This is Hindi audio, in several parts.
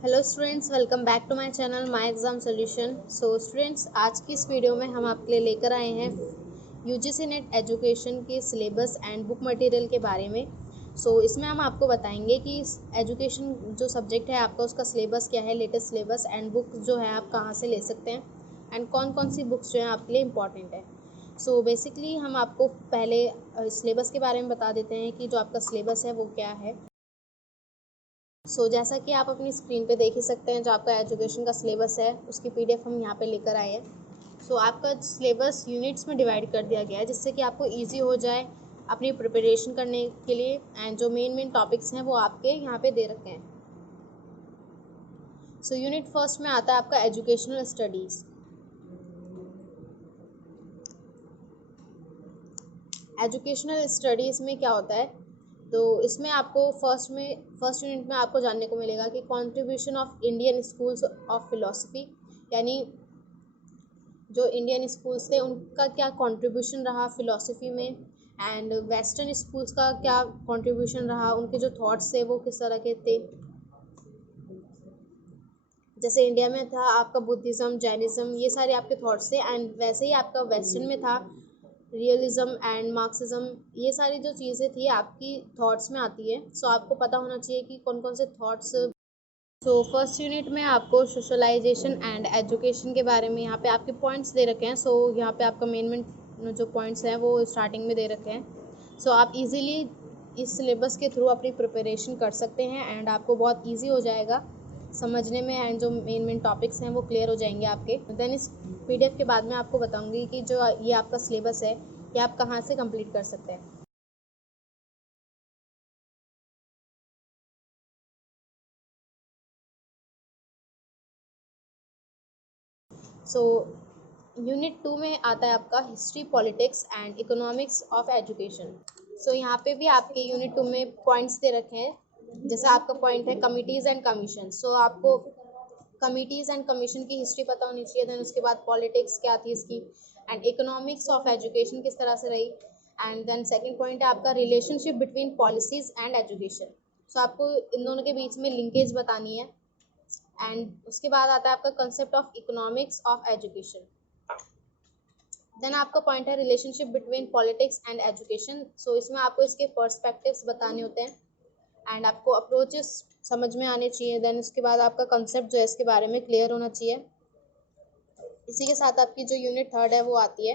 Hello students, welcome back to my channel my exam solution. So students, आज की इस वीडियो में हम आपके लिए लेकर आए हैं यूजीसी नेट एजुकेशन के सिलेबस एंड बुक मटेरियल के बारे में। इसमें हम आपको बताएंगे कि एजुकेशन जो सब्जेक्ट है आपका, उसका सिलेबस क्या है, लेटेस्ट सिलेबस एंड बुक जो है आप कहाँ से ले सकते हैं एंड कौन कौन सी बुक्स जो हैं आपके लिए इम्पॉर्टेंट है। बेसिकली हम आपको पहले सिलेबस के बारे में बता देते हैं कि जो आपका सिलेबस है वो क्या है। जैसा कि आप अपनी स्क्रीन पे देख ही सकते हैं, जो आपका एजुकेशन का सिलेबस है उसकी पीडीएफ हम यहाँ पे लेकर आए हैं। आपका सिलेबस यूनिट्स में डिवाइड कर दिया गया है, जिससे कि आपको इजी हो जाए अपनी प्रिपरेशन करने के लिए। एंड जो मेन टॉपिक्स हैं वो आपके यहाँ पे दे रखे हैं। यूनिट फर्स्ट में आता है आपका एजुकेशनल स्टडीज़। एजुकेशनल स्टडीज़ में क्या होता है, तो इसमें आपको फर्स्ट यूनिट में आपको जानने को मिलेगा कि contribution of Indian schools of philosophy, यानी जो इंडियन स्कूल्स थे उनका क्या कंट्रीब्यूशन रहा फिलॉसफी में, एंड वेस्टर्न स्कूल्स का क्या कंट्रीब्यूशन रहा, उनके जो थॉट्स थे वो किस तरह के थे। जैसे इंडिया में था आपका बुद्धिज़्म, जैनिज़्म, ये सारे आपके थॉट्स थे। एंड वैसे ही आपका वेस्टर्न में था रियलिज़म एंड मार्क्सिज्म। ये सारी जो चीज़ें थी आपकी थॉट्स में आती है। आपको पता होना चाहिए कि कौन कौन से थॉट्स। फर्स्ट यूनिट में आपको सोशलाइजेशन एंड एजुकेशन के बारे में यहाँ पे आपके पॉइंट्स दे रखे हैं। यहाँ पे आपका मेन जो पॉइंट्स हैं वो स्टार्टिंग में दे रखे हैं। आप इजीली इस सिलेबस के थ्रू अपनी प्रिपरेशन कर सकते हैं एंड आपको बहुत इजी हो जाएगा समझने में, एंड जो मेन टॉपिक्स हैं वो क्लियर हो जाएंगे आपके। देन इस पीडीएफ के बाद में आपको बताऊंगी कि जो ये आपका सिलेबस है ये आप कहाँ से कंप्लीट कर सकते हैं। यूनिट 2 में आता है आपका history, politics and economics of education. यहाँ पे भी आपके यूनिट 2 में पॉइंट्स दे रखे हैं। जैसे आपका पॉइंट है कमिटीज़ एंड कमीशन। आपको कमिटीज़ एंड कमीशन की हिस्ट्री पता होनी चाहिए। देन उसके बाद पॉलिटिक्स क्या थी इसकी, एंड इकोनॉमिक्स ऑफ एजुकेशन किस तरह से रही। एंड देन सेकंड पॉइंट है आपका relationship between policies and education. आपको इन दोनों के बीच में लिंकेज बतानी है। एंड उसके बाद आता है आपका concept of economics of education. Then आपका पॉइंट है relationship between politics and education. इसमें आपको इसके पर्सपेक्टिव्स बताने होते हैं एंड आपको अप्रोचेस समझ में आने चाहिए। देन उसके बाद आपका कंसेप्ट जो है इसके बारे में क्लियर होना चाहिए। इसी के साथ आपकी जो यूनिट थर्ड है वो आती है।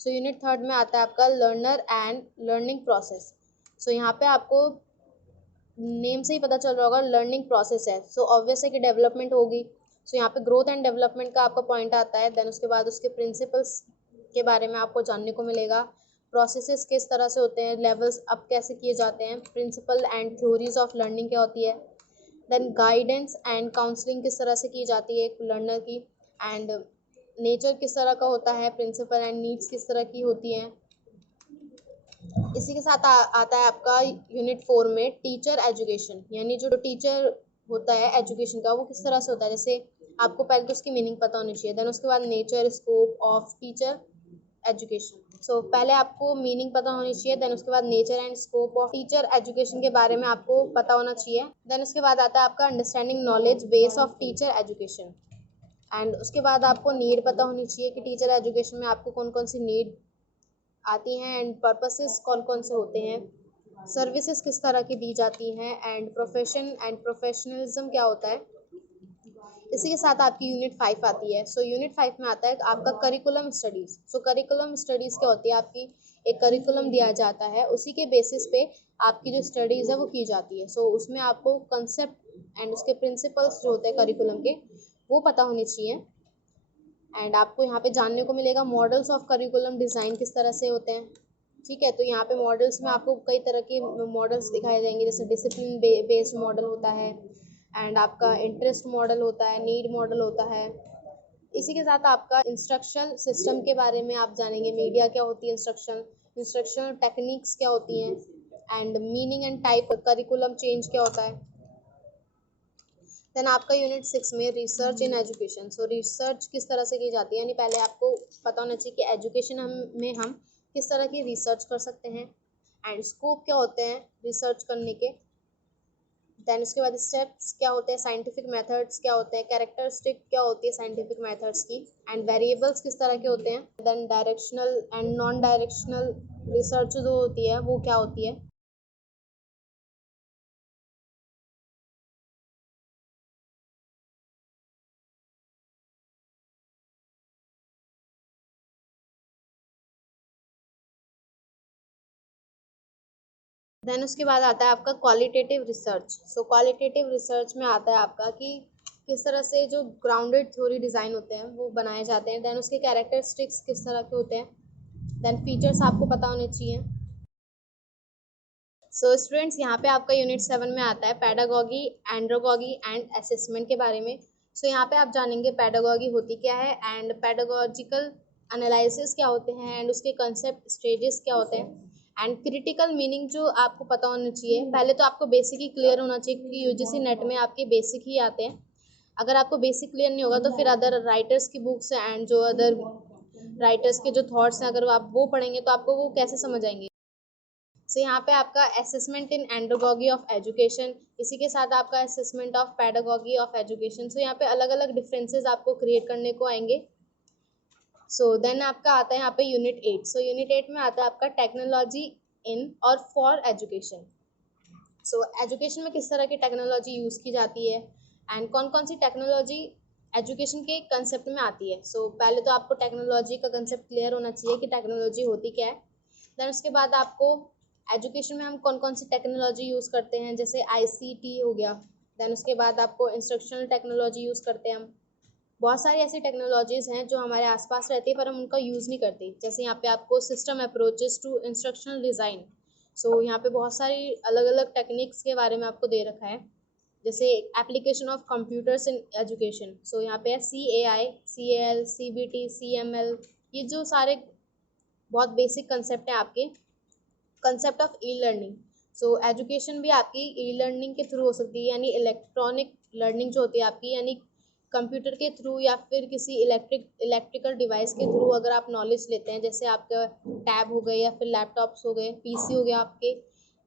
यूनिट थर्ड में आता है आपका लर्नर एंड लर्निंग प्रोसेस। यहाँ पे आपको नेम से ही पता चल रहा होगा लर्निंग प्रोसेस है। ऑब्वियस है कि डेवलपमेंट होगी। यहाँ पे ग्रोथ एंड डेवलपमेंट का आपका पॉइंट आता है। देन उसके बाद उसके प्रिंसिपल्स के बारे में आपको जानने को मिलेगा। प्रोसेसेस किस तरह से होते हैं, लेवल्स अप कैसे किए जाते हैं, principle and theories of learning क्या होती है। देन गाइडेंस एंड काउंसलिंग किस तरह से की जाती है एक लर्नर की। एंड नेचर किस तरह का होता है, प्रिंसिपल एंड नीड्स किस तरह की होती हैं। इसी के साथ आता है आपका यूनिट 4 में टीचर एजुकेशन, यानी जो टीचर होता है एजुकेशन का वो किस तरह से होता है। जैसे आपको पहले तो उसकी मीनिंग पता होनी चाहिए। देन उसके बाद nature, scope of teacher education. पहले आपको मीनिंग पता होनी चाहिए। देन उसके बाद nature and scope of teacher education के बारे में आपको पता होना चाहिए। देन उसके बाद आता है आपका understanding knowledge base of teacher education. And उसके बाद आपको नीड पता होनी चाहिए कि टीचर एजुकेशन में आपको कौन कौन सी नीड आती हैं एंड पर्पसेस कौन कौन से होते हैं, सर्विसेज किस तरह की दी जाती हैं, एंड प्रोफेशन एंड प्रोफेशनलिज्म क्या होता है। इसी के साथ आपकी यूनिट 5 आती है। यूनिट 5 में आता है आपका करिकुलम स्टडीज़। करिकुलम स्टडीज़ क्या होती है, आपकी एक करिकुलम दिया जाता है, उसी के बेसिस पे आपकी जो स्टडीज़ है वो की जाती है। उसमें आपको कंसेप्ट एंड उसके प्रिंसिपल्स जो होते हैं करिकुलम के वो पता होने चाहिए। एंड आपको यहाँ पे जानने को मिलेगा मॉडल्स ऑफ करिकुलम डिज़ाइन किस तरह से होते हैं। ठीक है, तो यहाँ पे मॉडल्स में आपको कई तरह के मॉडल्स दिखाए जाएंगे। जैसे डिसिप्लिन बेस्ड मॉडल होता है, एंड आपका इंटरेस्ट मॉडल होता है, नीड मॉडल होता है। इसी के साथ आपका इंस्ट्रक्शन सिस्टम के बारे में आप जानेंगे। मीडिया क्या होती है, इंस्ट्रक्शनल टेक्निक्स क्या होती हैं, and meaning and type curriculum change क्या होता है। देन आपका यूनिट 6 में रिसर्च इन एजुकेशन। रिसर्च किस तरह से की जाती है, यानी पहले आपको पता होना चाहिए कि एजुकेशन में हम किस तरह की रिसर्च कर सकते हैं, एंड स्कोप क्या होते हैं रिसर्च करने के। देन उसके बाद स्टेप्स क्या होते हैं, साइंटिफिक मेथड्स क्या होते हैं, कैरेक्टरिस्टिक क्या होती है साइंटिफिक मेथड्स की, एंड वेरिएबल्स किस तरह के होते हैं, then directional and non directional research जो होती है वो क्या होती है। देन उसके बाद आता है आपका क्वालिटेटिव रिसर्च। सो क्वालिटेटिव रिसर्च में आता है आपका कि किस तरह से जो ग्राउंडेड थ्योरी डिज़ाइन होते हैं वो बनाए जाते हैं। देन उसके कैरेक्टरिस्टिक्स किस तरह के होते हैं, देन फीचर्स आपको पता होने चाहिए। सो स्टूडेंट्स, यहाँ पे आपका यूनिट 7 में आता है पैडागॉगी, एंड्रोगॉगी एंड असेसमेंट के बारे में। सो यहाँ पे आप जानेंगे पैडागॉगी होती क्या है एंड पैडागॉजिकल एनालिसिस क्या होते हैं एंड उसके कंसेप्ट स्टेजेस क्या होते हैं एंड क्रिटिकल मीनिंग जो आपको पता होना चाहिए। पहले तो आपको बेसिक ही क्लियर होना चाहिए क्योंकि यूजीसी नेट में आपके बेसिक ही आते हैं। अगर आपको बेसिक क्लियर नहीं होगा तो फिर अदर राइटर्स की बुक्स एंड जो अदर राइटर्स के जो थॉट्स हैं अगर आप वो पढ़ेंगे तो आपको वो कैसे समझ आएंगे। सो यहाँ पे आपका assessment in andragogy of education, इसी के साथ आपका assessment of pedagogy of education. So यहाँ पे अलग अलग डिफरेंसेस आपको क्रिएट करने को आएंगे। सो देन आपका आता है यहाँ पे यूनिट 8। सो यूनिट 8 में आता है आपका टेक्नोलॉजी इन और फॉर एजुकेशन। सो एजुकेशन में किस तरह की टेक्नोलॉजी यूज़ की जाती है एंड कौन कौन सी टेक्नोलॉजी एजुकेशन के कंसेप्ट में आती है। सो पहले तो आपको टेक्नोलॉजी का कंसेप्ट क्लियर होना चाहिए कि टेक्नोलॉजी होती क्या है। देन उसके बाद आपको एजुकेशन में हम कौन कौन सी टेक्नोलॉजी यूज़ करते हैं, जैसे आईसीटी हो गया। देन उसके बाद आपको इंस्ट्रक्शनल टेक्नोलॉजी यूज़ करते हैं हम। बहुत सारी ऐसी टेक्नोलॉजीज़ हैं जो हमारे आसपास रहती है पर हम उनका यूज़ नहीं करते। जैसे यहाँ पे आपको system approaches to instructional design. So यहाँ पे बहुत सारी अलग अलग टेक्निक्स के बारे में आपको दे रखा है, जैसे application of computers in education. So यहाँ पे है CAI, CAL, CBT, CML, ये जो सारे बहुत बेसिक कंसेप्ट हैं आपके। Concept of e learning. So education भी आपकी ई लर्निंग के थ्रू हो सकती है, यानी इलेक्ट्रॉनिक लर्निंग जो होती है आपकी, यानी कंप्यूटर के थ्रू या फिर किसी इलेक्ट्रिकल डिवाइस के थ्रू अगर आप नॉलेज लेते हैं, जैसे आपका टैब हो गए या फिर लैपटॉप्स हो गए, पीसी हो गया आपके,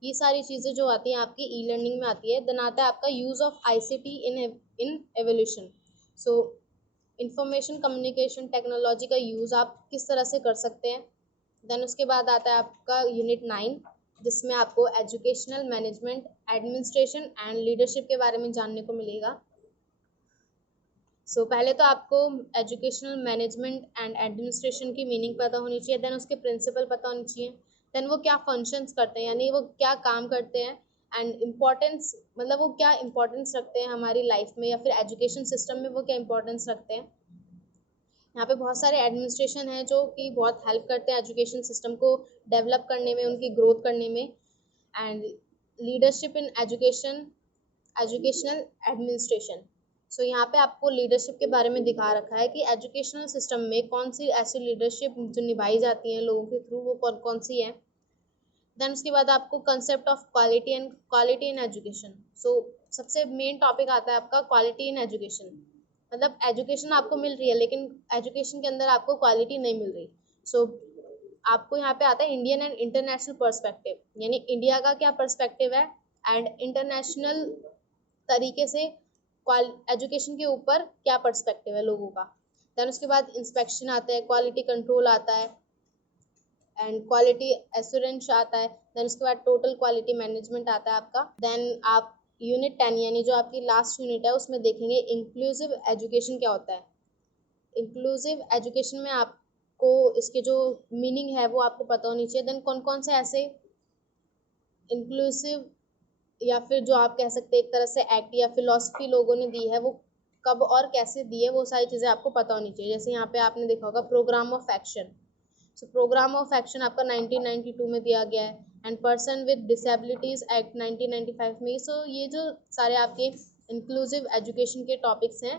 ये सारी चीज़ें जो आती हैं आपकी ई लर्निंग में आती है। देन आता है आपका use of ICT in evolution. So information communication technology का यूज़ आप किस तरह से कर सकते हैं। देन उसके बाद आता है आपका यूनिट 9, जिसमें आपको educational management, administration and leadership के बारे में जानने को मिलेगा। पहले तो आपको एजुकेशनल मैनेजमेंट एंड एडमिनिस्ट्रेशन की मीनिंग पता होनी चाहिए। देन उसके प्रिंसिपल पता होनी चाहिए। देन वो क्या फंक्शंस करते हैं, यानी वो क्या काम करते हैं एंड इम्पोर्टेंस, मतलब वो क्या इम्पोर्टेंस रखते हैं हमारी लाइफ में या फिर एजुकेशन सिस्टम में वो क्या इम्पोर्टेंस रखते हैं। यहाँ पे बहुत सारे एडमिनिस्ट्रेशन हैं जो कि बहुत हेल्प करते हैं एजुकेशन सिस्टम को डेवलप करने में, उनकी ग्रोथ करने में। And leadership in education, educational administration. यहाँ पे आपको लीडरशिप के बारे में दिखा रखा है कि एजुकेशनल सिस्टम में कौन सी ऐसी लीडरशिप जो निभाई जाती है लोगों के थ्रू, वो कौन कौन सी है। देन उसके बाद आपको concept of quality in education. सबसे मेन टॉपिक आता है आपका क्वालिटी इन एजुकेशन। मतलब एजुकेशन आपको मिल रही है लेकिन एजुकेशन के अंदर आपको क्वालिटी नहीं मिल रही। आपको यहाँ पे आता है इंडियन एंड इंटरनेशनल पर्सपेक्टिव, यानी इंडिया का क्या पर्सपेक्टिव है एंड इंटरनेशनल तरीके से एजुकेशन के ऊपर क्या पर्सपेक्टिव है लोगों का। देन उसके बाद इंस्पेक्शन आता है, क्वालिटी कंट्रोल आता है एंड क्वालिटी एश्योरेंस आता है। देन उसके बाद टोटल क्वालिटी मैनेजमेंट आता है आपका। देन आप यूनिट 10 यानी जो आपकी लास्ट यूनिट है उसमें देखेंगे इंक्लूसिव एजुकेशन क्या होता है। इंक्लूसिव एजुकेशन में आपको इसके जो मीनिंग है वो आपको पता होनी चाहिए। देन कौन कौन से ऐसे इंक्लूसिव या फिर जो आप कह सकते हैं एक तरह से एक्ट या फिलॉसफी लोगों ने दी है, वो कब और कैसे दी है, वो सारी चीज़ें आपको पता होनी चाहिए। जैसे यहाँ पे आपने देखा होगा program of action. Program of action आपका 1992 में दिया गया है and person with disabilities act 1995 में। ये जो सारे आपके इंक्लूसिव एजुकेशन के टॉपिक्स हैं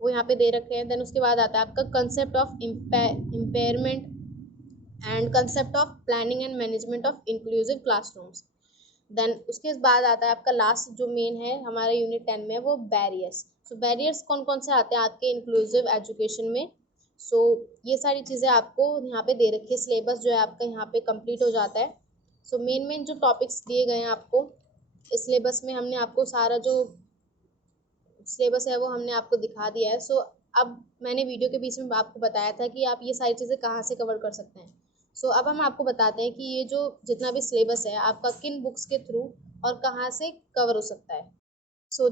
वो यहाँ पे दे रखे हैं। देन उसके बाद आता है आपका concept of impairment and concept of planning and management of inclusive classrooms. Then उसके बाद आता है आपका लास्ट जो मेन है हमारे यूनिट 10 में, वो बैरियर्स। बैरियर्स कौन कौन से आते हैं आपके इंक्लूसिव एजुकेशन में। ये सारी चीज़ें आपको यहाँ पे दे रखी है। सिलेबस जो है आपका यहाँ पे कंप्लीट हो जाता है। मेन जो टॉपिक्स दिए गए हैं आपको, इस सिलेबस में हमने आपको सारा जो सिलेबस है वो हमने आपको दिखा दिया है। सो अब मैंने वीडियो के बीच में आपको बताया था कि आप ये सारी चीज़ें कहाँ से कवर कर सकते हैं। सो अब हम आपको बताते हैं कि ये जो जितना भी सिलेबस है आपका किन बुक्स के थ्रू और कहाँ से कवर हो सकता है।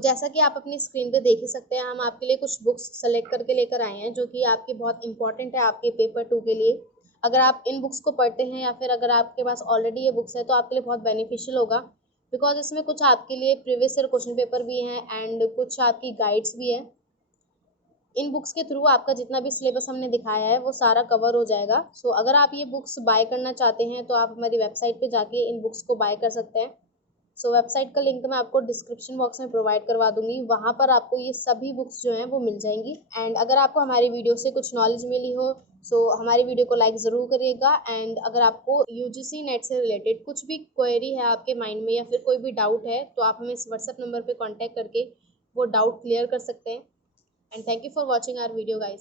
जैसा कि आप अपनी स्क्रीन पे देख ही सकते हैं, हम आपके लिए कुछ बुक्स सेलेक्ट करके लेकर आए हैं जो कि आपकी बहुत इंपॉर्टेंट है आपके पेपर 2 के लिए। अगर आप इन बुक्स को पढ़ते हैं या फिर अगर आपके पास ऑलरेडी ये बुक्स है तो आपके लिए बहुत बेनिफिशियल होगा, बिकॉज इसमें कुछ आपके लिए प्रीवियस ईयर क्वेश्चन पेपर भी हैं एंड कुछ आपकी गाइड्स भी हैं। इन बुक्स के थ्रू आपका जितना भी सिलेबस हमने दिखाया है वो सारा कवर हो जाएगा। अगर आप ये बुक्स बाय करना चाहते हैं तो आप हमारी वेबसाइट पे जाके इन बुक्स को बाय कर सकते हैं। वेबसाइट का लिंक मैं आपको डिस्क्रिप्शन बॉक्स में प्रोवाइड करवा दूंगी, वहाँ पर आपको ये सभी बुक्स जो हैं वो मिल जाएंगी। एंड अगर आपको हमारी वीडियो से कुछ नॉलेज मिली हो हमारी वीडियो को लाइक ज़रूर करिएगा। एंड अगर आपको यूजीसी नेट से रिलेटेड कुछ भी क्वेरी है आपके माइंड में या फिर कोई भी डाउट है तो आप हमें इस व्हाट्सएप नंबर पर कॉन्टैक्ट करके वो डाउट क्लियर कर सकते हैं। And thank you for watching our video guys.